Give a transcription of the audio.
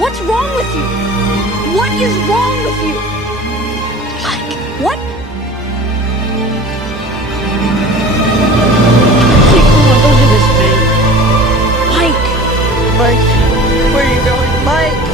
What's wrong with you? What is wrong with you? Mike. What? Hey, come on, don't do this, man. Mike! Mike, where are you going? Mike!